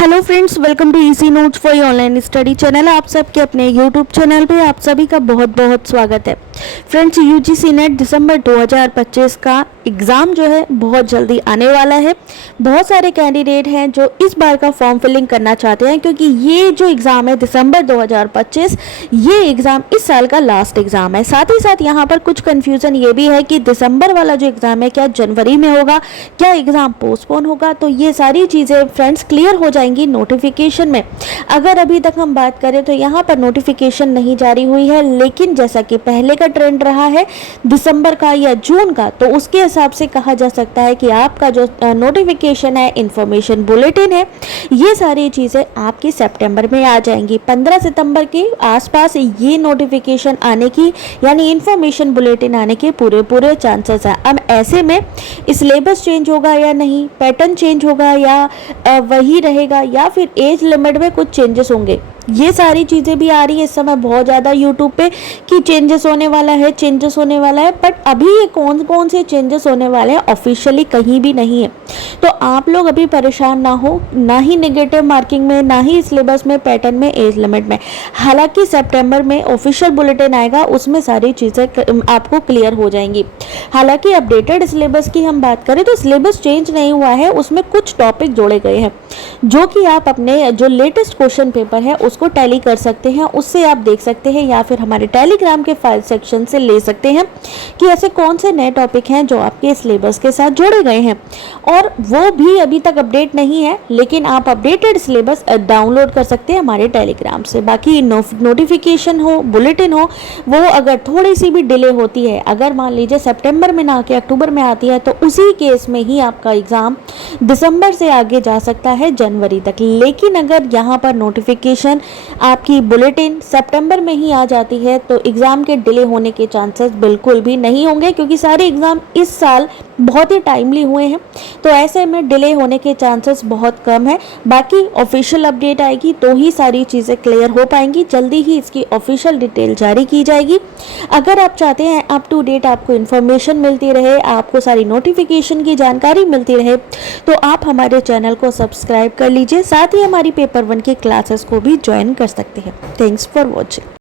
Hello friends, welcome to easy notes for your online study channel. आप सबके अपने YouTube channel पे आप सभी का बहुत बहुत स्वागत है। फ्रेंड्स, यूजीसी नेट दिसंबर 2025 का एग्ज़ाम जो है बहुत जल्दी आने वाला है। बहुत सारे कैंडिडेट हैं जो इस बार का फॉर्म फिलिंग करना चाहते हैं, क्योंकि ये जो एग्ज़ाम है दिसंबर 2025, ये एग्ज़ाम इस साल का लास्ट एग्ज़ाम है। साथ ही साथ यहाँ पर कुछ कन्फ्यूज़न ये भी है कि दिसंबर वाला जो एग्ज़ाम है क्या जनवरी में होगा, क्या एग्ज़ाम पोस्टपोन होगा। तो ये सारी चीज़ें फ्रेंड्स क्लियर हो जाएंगी नोटिफिकेशन में। अगर अभी तक हम बात करें तो यहाँ पर नोटिफिकेशन नहीं जारी हुई है, लेकिन जैसा कि पहले का ट्रेंड रहा है दिसंबर का या जून का, तो उसके हिसाब से कहा जा सकता है कि आपका जो नोटिफिकेशन है, इंफॉर्मेशन बुलेटिन है, ये सारी चीज़ें आपकी सितंबर में आ जाएंगी। 15 सितंबर के आसपास ये नोटिफिकेशन आने की यानी इंफॉर्मेशन बुलेटिन आने के पूरे चांसेस हैं। अब ऐसे में सिलेबस चेंज होगा या नहीं, पैटर्न चेंज होगा या वही रहेगा, या फिर एज लिमिट में कुछ चेंजेस होंगे, ये सारी चीज़ें भी आ रही है इस समय बहुत ज़्यादा यूट्यूब पे कि चेंजेस होने वाला है, चेंजेस होने वाला है। बट अभी ये कौन कौन से चेंजेस होने वाले हैं ऑफिशियली कहीं भी नहीं है। तो आप लोग अभी परेशान ना हो, ना ही नेगेटिव मार्किंग में, ना ही सिलेबस में, पैटर्न में, एज लिमिट में। हालांकि सितंबर में ऑफिशियल बुलेटिन आएगा, उसमें सारी चीज़ें आपको क्लियर हो जाएंगी। हालांकि अपडेटेड सिलेबस की हम बात करें तो सिलेबस चेंज नहीं हुआ है, उसमें कुछ टॉपिक जोड़े गए हैं जो कि आप अपने जो लेटेस्ट क्वेश्चन पेपर है उसको टैली कर सकते हैं, उससे आप देख सकते हैं, या फिर हमारे टेलीग्राम के फाइल सेक्शन से ले सकते हैं कि ऐसे कौन से नए टॉपिक हैं जो आपके सिलेबस के साथ जोड़े गए हैं। और वो भी अभी तक अपडेट नहीं है, लेकिन आप अपडेटेड सिलेबस डाउनलोड कर सकते हैं हमारे टेलीग्राम से। बाकी नोटिफिकेशन हो, बुलेटिन हो, वो अगर थोड़ी सी भी डिले होती है, अगर मान लीजिए सितंबर में ना आके अक्टूबर में आती है, तो उसी केस में ही आपका एग्ज़ाम दिसंबर से आगे जा सकता है जनवरी तक। लेकिन अगर यहाँ पर नोटिफिकेशन आपकी बुलेटिन सितंबर में ही आ जाती है तो एग्ज़ाम के डिले होने के चांसेस बिल्कुल भी नहीं होंगे, क्योंकि सारे एग्ज़ाम इस साल बहुत ही टाइमली हुए हैं, तो ऐसे में डिले होने के चांसेस बहुत कम है। बाकी ऑफिशियल अपडेट आएगी तो ही सारी चीज़ें क्लियर हो पाएंगी, जल्दी ही इसकी ऑफिशियल डिटेल जारी की जाएगी। अगर आप चाहते हैं अप टू डेट आपको इन्फॉर्मेशन मिलती रहे, आपको सारी नोटिफिकेशन की जानकारी मिलती रहे, तो आप हमारे चैनल को सब्सक्राइब कर लीजिए। साथ ही हमारी पेपर 1 की क्लासेस को भी ज्वाइन कर सकते हैं। Thanks for watching.